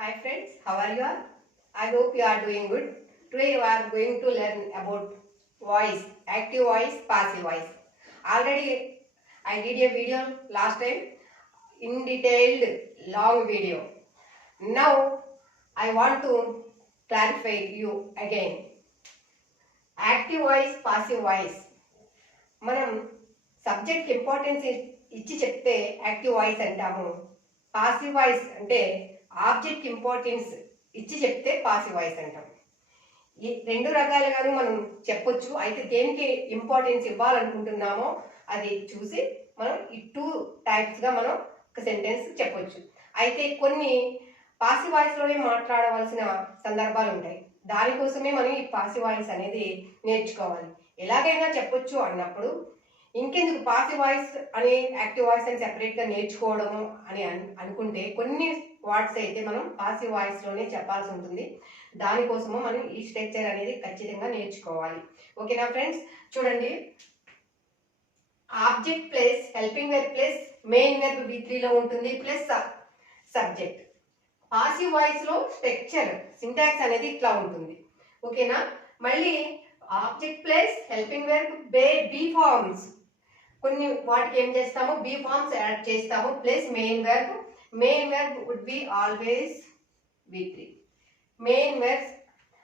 Hi friends, how are you all? I hope you are doing good. Today you are going to learn about voice, active voice, passive voice. Already I did a video last time in detailed long video. Now I want to clarify you again. Active voice, passive voice. మనం subject importance ఇచ్చి చెప్తే active voice అంటాము. Passive voice అంటే object importance ఇచ్చి చెప్తే passive voice అంటాం. ఈ రెండు రకాలుగాను మనం చెప్పొచ్చు. అయితే దేనికి ఇంపార్టెన్స్ ఇవ్వాలనుకుంటున్నామో అది చూసి మనం ఈ టూ టైప్స్గా మనం ఒక సెంటెన్స్ చెప్పొచ్చు. అయితే కొన్ని పాసివ్ వాయిస్లోనే మాట్లాడవలసిన సందర్భాలు ఉంటాయి. దానికోసమే మనం ఈ పాసివ్ వాయిస్ అనేది నేర్చుకోవాలి. ఎలాగైనా చెప్పొచ్చు అన్నప్పుడు ఇంకెందుకు పాసివ్ వాయిస్ అని యాక్టివ్ వాయిస్ అని సెపరేట్గా నేర్చుకోవడము అని అనుకుంటే కొన్ని వర్డ్స్ అయితే మనం పాసివ్ వాయిస్లోనే చెప్పాల్సి ఉంటుంది. దానికోసము మనం ఈ స్ట్రక్చర్ అనేది ఖచ్చితంగా నేర్చుకోవాలి. ఓకేనా ఫ్రెండ్స్? చూడండి, object plus helping verb plus main verb V3లో ఉంటుంది ప్లస్ సబ్జెక్ట్. పాసివ్ వాయిస్లో స్ట్రక్చర్ సింటాక్స్ అనేది ఇట్లా ఉంటుంది. ఓకేనా? మళ్ళీ object plus helping verb be forms, కొన్ని వాటికి ఏం చేస్తాము బీ ఫార్మ్స్ యాడ్ చేస్తాము plus main verb would be always V3. Main verbs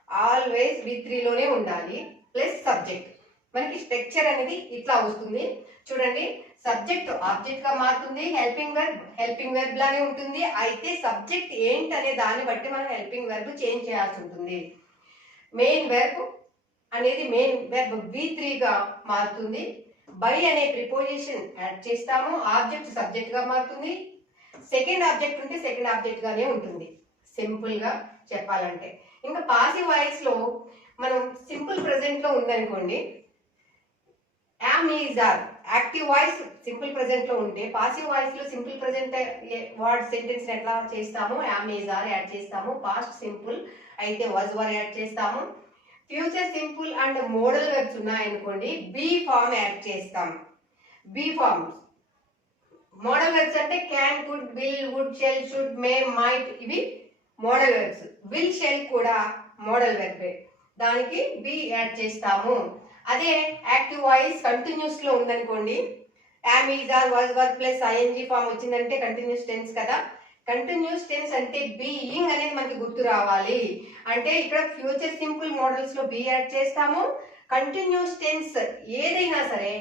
always V3లోనే ఉండాలి ప్లస్ సబ్జెక్ట్. మనకి స్ట్రక్చర్ అనేది ఇట్లా వస్తుంది. చూడండి, సబ్జెక్ట్ ఆబ్జెక్ట్ గా మారుతుంది, హెల్పింగ్ వెర్బ్ లానే ఉంటుంది. అయితే సబ్జెక్ట్ ఏంటనే దాన్ని బట్టి మనం హెల్పింగ్ వెర్బ్ చేంజ్ చేయాల్సి ఉంటుంది. మెయిన్ వెర్బ్ అనేది మెయిన్ వెర్బ్ V3గా మారుతుంది. బై అనే ప్రిపోజిషన్ యాడ్ చేస్తాము, ఆబ్జెక్ట్ సబ్జెక్ట్ గా మారుతుంది. సెకండ్ ఆబ్జెక్ట్ ఉంటే సెకండ్ ఆబ్జెక్ట్ గానే ఉంటుంది, సింపుల్ గా చెప్పాలంటే. ఇంకా పాసివ్ వాయిస్ లో మనం సింపుల్ ప్రెజెంట్ లో ఉందనుకోండి, am is are. Active voice simple present లో ఉంటే పాసివ్ వాయిస్ లో సింపుల్ ప్రెజెంట్ వర్డ్ సెంటెన్స్ ఎట్లా చేస్తాము, యామ్ ఈజ్ ఆర్ యాడ్ చేస్తాము. పాస్ట్ సింపుల్ అయితే వాజ్ వర్ యాడ్ చేస్తాము. Future simple and modal verbs ఉన్నాయనుకోండి, బీ ఫామ్ యాడ్ చేస్తాం. Be forms. మోడల్ వెర్బ్స్ అంటే can, could, will, would, shall, should, may, might, ఇవి modal verbs. Will, shall కూడా modal వెర్బే, దానికి బీ యాడ్ చేస్తాము. అదే యాక్టివ్ వాయిస్ కంటిన్యూస్ లో ఉందనుకోండి, am, is, are, was, were plus ING form వచ్చిందంటే కంటిన్యూస్ టెన్స్ కదా. కంటిన్యూస్ టెన్స్ అంటే బీయింగ్ అనేది మనకి గుర్తు రావాలి. అంటే ఇక్కడ ఫ్యూచర్ సింపుల్ మోడల్స్ లో బీ యాడ్ చేస్తాము. కంటిన్యూస్ టెన్స్ ఏదైనా సరే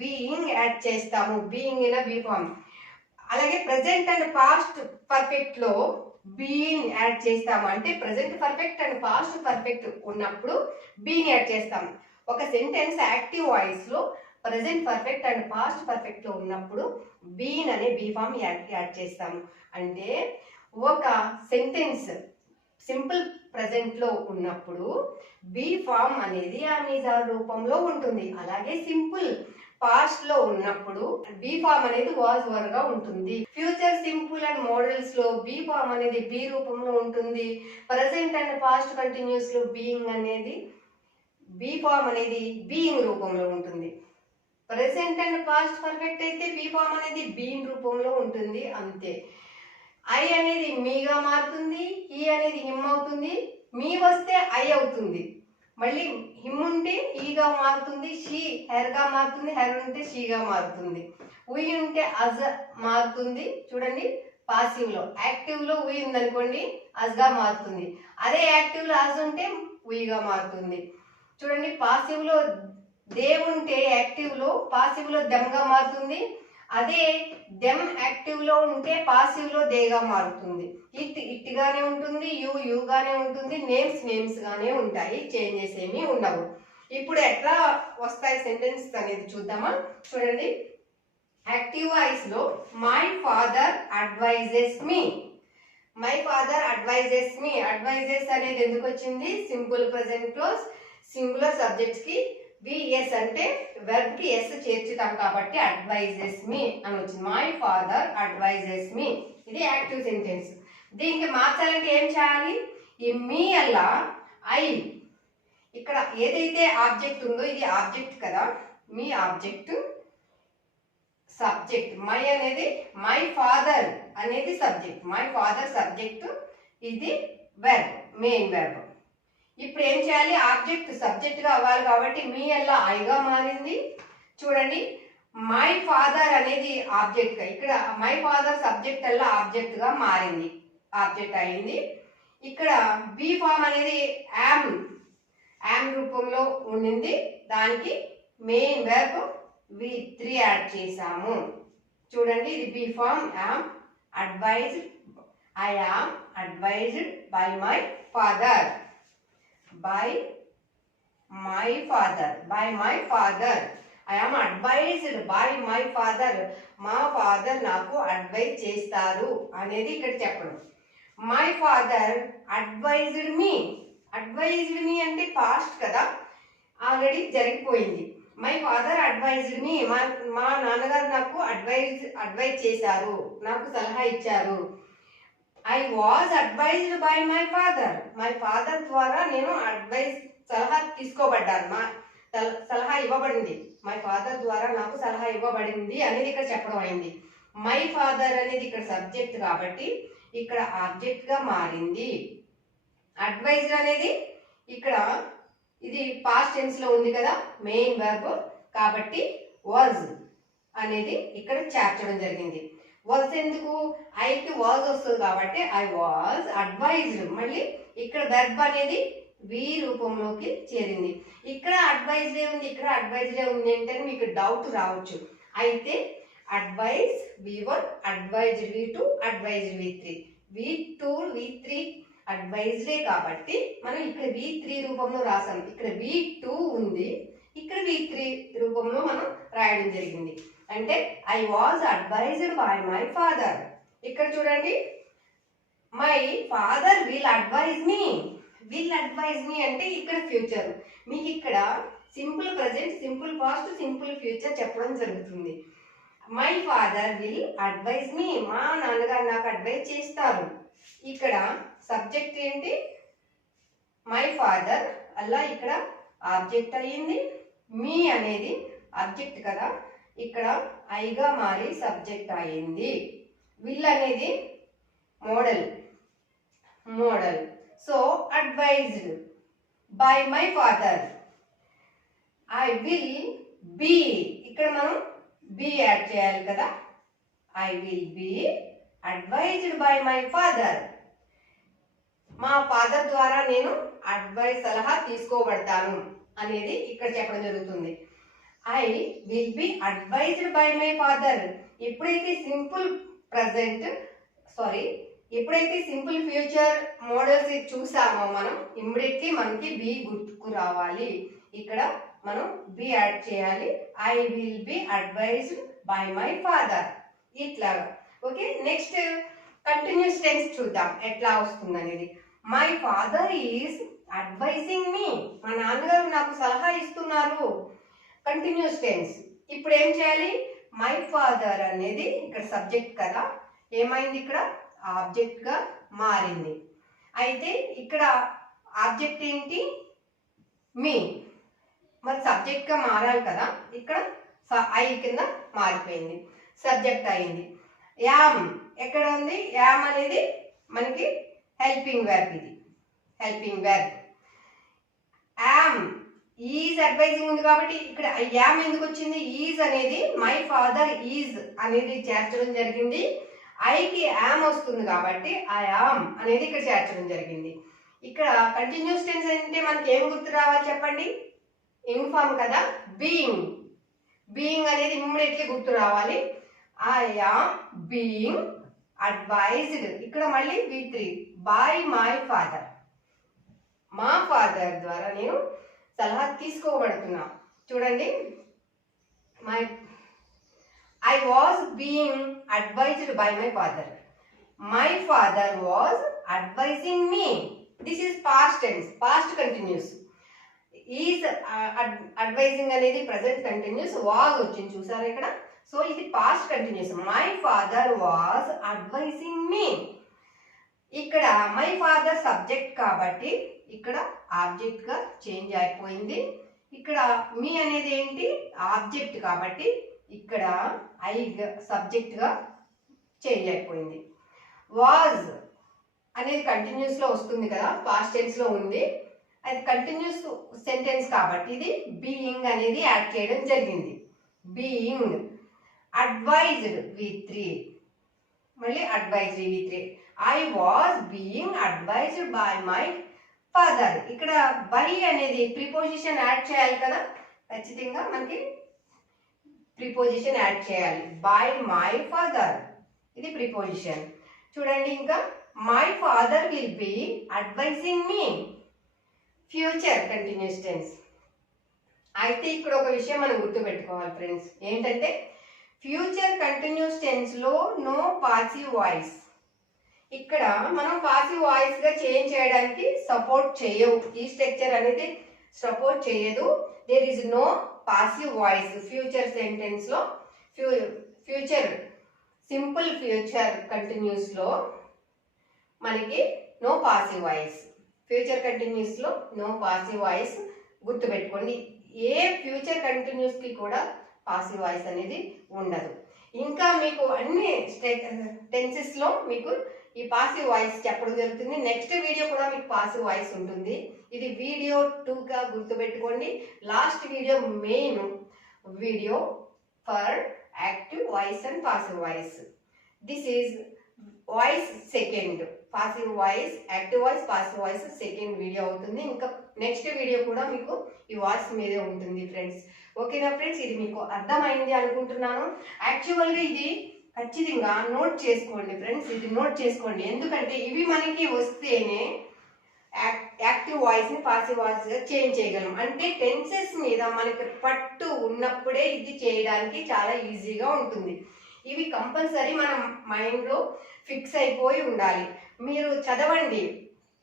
బీయింగ్ యాడ్ చేస్తాము, బీయింగ్ ఇన్ బీ ఫామ్. అలాగే ప్రెసెంట్ అండ్ పాస్ట్ పర్ఫెక్ట్ లో బీయింగ్ యాడ్ చేస్తాము. అంటే present perfect and past perfect ఉన్నప్పుడు బీయింగ్ యాడ్ చేస్తాము. ఒక సెంటెన్స్ యాక్టివ్ వాయిస్ లో present perfect and past perfect లో ఉన్నప్పుడు బీన్ అనే బీ ఫామ్ యాడ్ చేస్తాము. అంటే ఒక సెంటెన్స్ సింపుల్ ప్రెసెంట్ లో ఉన్నప్పుడు బీ ఫామ్ అనేది ఆర్ రూపంలో ఉంటుంది. అలాగే సింపుల్ పాస్ట్ లో ఉన్నప్పుడు బీ ఫామ్ అనేది వాజ్ వర్ గా ఉంటుంది. ఫ్యూచర్ సింపుల్ అండ్ మోడల్స్ లో బీ ఫామ్ అనేది బీ రూపంలో ఉంటుంది. ప్రెసెంట్ అండ్ పాస్ట్ కంటిన్యూస్ లో బీయింగ్ అనేది బీ ఫామ్ అనేది బీయింగ్ రూపంలో ఉంటుంది. ప్రెసెంట్ అండ్ పాస్ట్ పర్ఫెక్ట్ అయితే బీ ఫామ్ అనేది బీయింగ్ రూపంలో ఉంటుంది, అంతే. ఐ అనేది మీగా మారుతుంది, ఈ అనేది హిమ్ అవుతుంది. మీ వస్తే ఐ అవుతుంది. మళ్ళీ హిమ్ ఉంటే ఈగా మారుతుంది, షీ హెర్ గా మారుతుంది, హెర్ ఉంటే షీగా మారుతుంది. ఉయ్ ఉంటే అజ్ మారుతుంది. చూడండి, పాసివ్ లో. యాక్టివ్ లో ఉయ్ ఉందనుకోండి అజ్ గా మారుతుంది. అదే యాక్టివ్ లో అజ్ ఉంటే ఉయ్గా మారుతుంది. చూడండి, పాసివ్ లో దే ఉంటే యాక్టివ్ లో పాసివ్ లో దెమ్ గా మారుతుంది. అదే దెమ్ యాక్టివ్ లో ఉంటే పాసివ్ లో దేగా మారుతుంది. ఇట్ గానే ఉంటుంది, యు గానే ఉంటుంది, నేమ్స్ గానే ఉంటాయి, చేంజెస్ ఏమీ ఉండవు. ఇప్పుడు ఎట్లా వస్తాయి సెంటెన్స్ అనేది చూద్దామా. చూడండి, యాక్టివ్ వాయిస్ లో my father advises me. My father advises me. Advises అనేది ఎందుకు వచ్చింది? సింపుల్ ప్రెసెంట్ లో సింగులర్ సబ్జెక్ట్స్ కి విఎస్ అంటే వెర్బ్ కి ఎస్ చేర్చుతాం కాబట్టి అడ్వైజెస్ మీ అని వచ్చింది. My father advises me. ఇది యాక్టివ్ సెంటెన్స్. దీనికి మార్చాలంటే ఏం చేయాలి? ఈ మీ అలా ఐ, ఇక్కడ ఏదైతే ఆబ్జెక్ట్ ఉందో ఇది ఆబ్జెక్ట్ కదా, మీ ఆబ్జెక్ట్, సబ్జెక్ట్. మై అనేది మై ఫాదర్ అనేది సబ్జెక్ట్, మై ఫాదర్ సబ్జెక్ట్, ఇది వెర్బ్, మెయిన్ వెర్బ్. ఇప్పుడు ఏం చేయాలి? ఆబ్జెక్ట్ సబ్జెక్ట్ గా అవ్వాలి కాబట్టి మీ అలా ఐగా మారింది. చూడండి, మై ఫాదర్ అనేది ఆబ్జెక్ట్ గా, ఇక్కడ మై ఫాదర్ సబ్జెక్ట్ అలా ఆబ్జెక్ట్ గా మారింది, ఆబ్జెక్ట్ అయింది. ఇక్కడ బి ఫామ్ అనేది యామ్ రూపంలో ఉండింది, దానికి మెయిన్ వెర్బ్ V3 యాడ్ చేసాము. చూడండి, ఇది be form am advised, I am advised by my father, by my father, by my father. I am advised by my father. మా ఫాదర్ నాకు అడ్వైజ్ చేస్తారు అనేది ఇక్కడ చెప్పడం. My father advised me, advised me అంటే పాస్ట్ కదా, already జరిగిపోయింది. My father advised మీ, మా నాన్నగారు నాకు అడ్వైజ్ చేశారు, నాకు సలహా ఇచ్చారు. I was advised by my father, my father ద్వారా నేను సలహా తీసుకోబడ్డాను, సలహా ఇవ్వబడింది, మై ఫాదర్ ద్వారా నాకు సలహా ఇవ్వబడింది అనేది ఇక్కడ చెప్పడం అయింది. మై ఫాదర్ అనేది ఇక్కడ సబ్జెక్ట్ కాబట్టి ఇక్కడ ఆబ్జెక్ట్ గా మారింది. అడ్వైజ్డ్ అనేది ఇక్కడ ఇది పాస్ట్ టెన్స్ లో ఉంది కదా, మెయిన్ వెర్బ్ కాబట్టి వాజ్ అనేది ఇక్కడ చేర్చడం జరిగింది. వాజ్ ఎందుకు? ఐకి వాజ్ వస్తుంది కాబట్టి ఐ వాజ్ అడ్వైజ్డ్. మళ్ళీ ఇక్కడ వెర్బ్ అనేది వి రూపంలోకి చేరింది. ఇక్కడ అడ్వైజ్డే ఉంది, ఇక్కడ అడ్వైజ్డే ఉంది అంటే మీకు డౌట్ రావచ్చు. అయితే advise V1, advised V2, advised V3, V2 V3 అడ్వైజ్డే కాబట్టి మనం ఇక్కడ V3 రూపంలో రాసాం. ఇక్కడ V2 ఉంది, ఇక్కడ V3 రూపంలో మనం రాయడం జరిగింది. అంటే I was advised by my father. ఇక్కడ చూడండి, my father will advise me, will advise me అంటే ఇక్కడ ఫ్యూచర్. మీకు ఇక్కడ simple present, simple past, simple future చెప్పడం జరుగుతుంది. My father will advise me, మా నాన్నగారు నాకు అడ్వైజ్ చేస్తారు. ఇక్కడ సబ్జెక్ట్ ఏంటి? మై ఫాదర్, అలా ఇక్కడ ఆబ్జెక్ట్ అయ్యింది. మీ అనేది ఆబ్జెక్ట్ కదా, ఇక్కడ ఐగా మారి సబ్జెక్ట్ అయింది. విల్ అనేది modal. So advised by my father. I will be, ఇక్కడ మనం బి యాడ్ చేయాలి కదా, I will be advised by my father. మా ఫాదర్ ద్వారా నేను సలహా తీసుకోబడతాను అనేది ఇక్కడ చెప్పడం జరుగుతుంది. I will be advised by my father. ఎప్పుడైతే సింపుల్ ఫ్యూచర్ మోడల్స్ చూసామో మనం ఇమ్మీడియట్లీ మనకి బి గుర్తుకు రావాలి. ఇక్కడ మనం బి యాడ్ చేయాలి. I will be advised by my father, ఇట్లాగా. ఓకే, నెక్స్ట్ కంటిన్యూస్ టెన్స్ చూద్దాం ఎట్లా వస్తుంది అనేది. My father is advising me, మా నాన్నగారు నాకు సలహా ఇస్తున్నారు. Continuous tense. ఇప్పుడు ఏం చేయాలి? మై ఫాదర్ అనేది ఇక్కడ సబ్జెక్ట్ కదా, ఏమైంది? ఇక్కడ ఆబ్జెక్ట్ గా మారింది. అయితే ఇక్కడ ఆబ్జెక్ట్ ఏంటి? మీ. మరి సబ్జెక్ట్ గా మారాలి కదా, ఇక్కడ ఐ కింద మారిపోయింది, సబ్జెక్ట్ అయింది. యామ్ ఎక్కడ ఉంది? యామ్ అనేది మనకి హెల్పింగ్ వెర్బ్, ఇది helping verb. Am is advising ఉంది కాబట్టి ఇక్కడ యామ్ ఎందుకు వచ్చింది? ఈజ్ అనేది మై ఫాదర్ ఈజ్ అనేది చేర్చడం జరిగింది. ఐకి యామ్ వస్తుంది కాబట్టి ఐ యామ్ అనేది ఇక్కడ చేర్చడం జరిగింది. ఇక్కడ కంటిన్యూస్ టెన్స్ అంటే మనకి ఏం గుర్తు రావాలి చెప్పండి? ఇన్ఫార్మ్ కదా, బీయింగ్ అనేది ఇమ్మీడియట్లీ గుర్తు రావాలి. ఐ యామ్ బీయింగ్ అడ్వైజ్డ్, ఇక్కడ మళ్ళీ V3 బై మై ఫాదర్, మా ఫాదర్ ద్వారా నేను సలహా తీసుకోబడుతున్నా. చూడండి, I was being advised by my father. My father was advising me. This is past tense, past continuous. Is advising అనేది present continuous, was వచ్చింది చూసారా ఇక్కడ. సో ఇది past continuous. My father was advising me. ఇక్కడ my father subject కాబట్టి ఇక్కడ object గా change అయిపోయింది. ఇక్కడ మీ అనేది ఏంటి? ఆబ్జెక్ట్ కాబట్టి ఇక్కడ ఐ సబ్జెక్ట్ గా చేంజ్ అయిపోయింది. వాజ్ అనేది కంటిన్యూస్ లో వస్తుంది కదా, పాస్ట్ టెన్స్ లో ఉంది. అది కంటిన్యూస్ సెంటెన్స్ కాబట్టి ఇది బీయింగ్ అనేది యాడ్ చేయడం జరిగింది. బీయింగ్ అడ్వైజ్డ్ V3, మళ్ళీ advisory V3. I was being advised by my father. ఇక్కడ బై అనేది ప్రిపోజిషన్ యాడ్ చేయాలి కదా, ఖచ్చితంగా మనకి ప్రిపోజిషన్ యాడ్ చేయాలి. బై మై ఫాదర్, ఇది ప్రిపోజిషన్. చూడండి, ఇంకా my father will be advising me, future continuous tense. అయితే ఇక్కడ ఒక విషయం మనం గుర్తుపెట్టుకోవాలి ఫ్రెండ్స్, ఏంటంటే ఫ్యూచర్ కంటిన్యూస్ టెన్స్ లో నో పాసివ్ వాయిస్. ఇక్కడ మనం పాసివ్ వాయిస్ గా చేంజ్ చేయడానికి సపోర్ట్ చేయవు, ఈ స్ట్రక్చర్ అనేది సపోర్ట్ చేయదు. There is no passive voice future sentence లో. ఫ్యూచర్ సింపుల్ ఫ్యూచర్ కంటిన్యూస్ లో మనకి no passive voice. Future continuous లో నో పాసివ్ వాయిస్ గుర్తుపెట్టుకోండి. ఏ ఫ్యూచర్ కంటిన్యూస్ కి కూడా పాసివ్ వాయిస్ అనేది ఉండదు. ఇంకా మీకు అన్ని టెన్సెస్ లో మీకు ఈ పాసివ్ వాయిస్ చెప్పడం జరుగుతుంది. నెక్స్ట్ వీడియో కూడా మీకు పాసివ్ వాయిస్ ఉంటుంది. ఇది వీడియో 2 గా గుర్తుపెట్టుకోండి. Last video main video for active voice and passive voice. This is voice second, passive voice, active voice, passive voice second video అవుతుంది. ఇంకా నెక్స్ట్ వీడియో కూడా మీకు ఈ వాయిస్ మీదే ఉంటుంది ఫ్రెండ్స్. ఓకేనా ఫ్రెండ్స్, ఇది మీకు అర్థమైంది అనుకుంటున్నాను. యాక్చువల్గా ఇది ఖచ్చితంగా నోట్ చేసుకోండి ఫ్రెండ్స్, ఇది నోట్ చేసుకోండి. ఎందుకంటే ఇవి మనకి వస్తేనే యాక్టివ్ వాయిస్ ని పాసివ్ వాయిస్ గా చేంజ్ చేయగలం. అంటే టెన్సెస్ మీద మనకి పట్టు ఉన్నప్పుడే ఇది చేయడానికి చాలా ఈజీగా ఉంటుంది. ఇవి కంపల్సరీ మన మైండ్ లో ఫిక్స్ అయిపోయి ఉండాలి. మీరు చదవండి,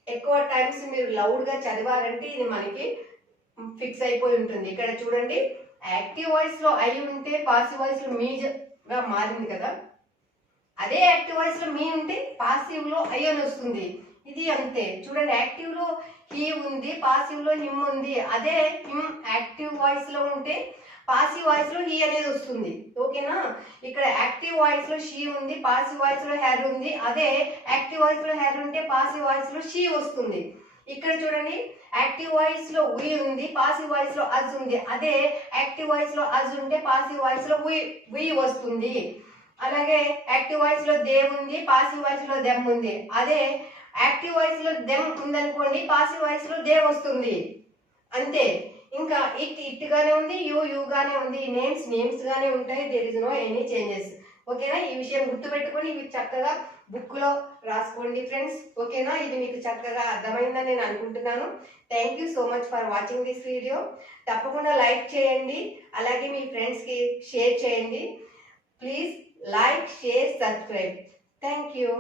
ఎక్కువ టైమ్స్ మీరు లౌడ్ గా చదివారంటే ఇది మనకి ఫిక్స్ అయిపోయి ఉంటుంది. ఇక్కడ చూడండి, యాక్టివ్ వాయిస్ లో అయి ఉంటే పాసివ్ వాయిస్ లో మీగా మారింది కదా, అదే యాక్టివ్ వాయిస్ లో మీ ఉంటే పాసివ్ లో ఐ అని వస్తుంది. ఇది అంతే. చూడండి, యాక్టివ్ లో హీ ఉంది, పాసివ్ లో హిమ్ ఉంది. అదే హిమ్ యాక్టివ్ వాయిస్ లో ఉంటే పాసివ్ వాయిస్ లో హీ అనేది వస్తుంది. ఓకేనా, ఇక్కడ యాక్టివ్ వాయిస్ లో షీ ఉంది, పాసివ్ వాయిస్ లో హెర్ ఉంది. అదే యాక్టివ్ వాయిస్ లో హెర్ ఉంటే పాసివ్ వాయిస్ లో షీ వస్తుంది. ఇక్కడ చూడండి, యాక్టివ్ వాయిస్ లో వి ఉంది, పాసివ్ వాయిస్ లో అజ్ ఉంది. అదే యాక్టివ్ వాయిస్ లో అజ్ ఉంటే పాసివ్ వాయిస్ లో వి వస్తుంది. అలాగే యాక్టివ్ వాయిస్ లో దే ఉంది, పాసివ్ వాయిస్ లో దెమ్ ఉంది. అదే యాక్టివ్ వాయిస్ లో దెమ్ ఉందనుకోండి, పాసివ్ వాయిస్ లో దే వస్తుంది. అంతే. ఇంకా ఇట్ గానే ఉంది, యూ గానే ఉంది. నేమ్స్ గానే ఉంటాయి. There is no any changes. ఓకేనా, ఈ విషయం గుర్తుపెట్టుకొని ఇవి చక్కగా బుక్ లో రాసుకోండి ఫ్రెండ్స్. ఓకేనా, ఇది మీకు చక్కగా అర్థమైందని నేను అనుకుంటున్నాను. Thank you so much for watching this video. తప్పకుండా లైక్ చేయండి, అలాగే మీ ఫ్రెండ్స్ కి షేర్ చేయండి. Please like, share, subscribe. Thank you.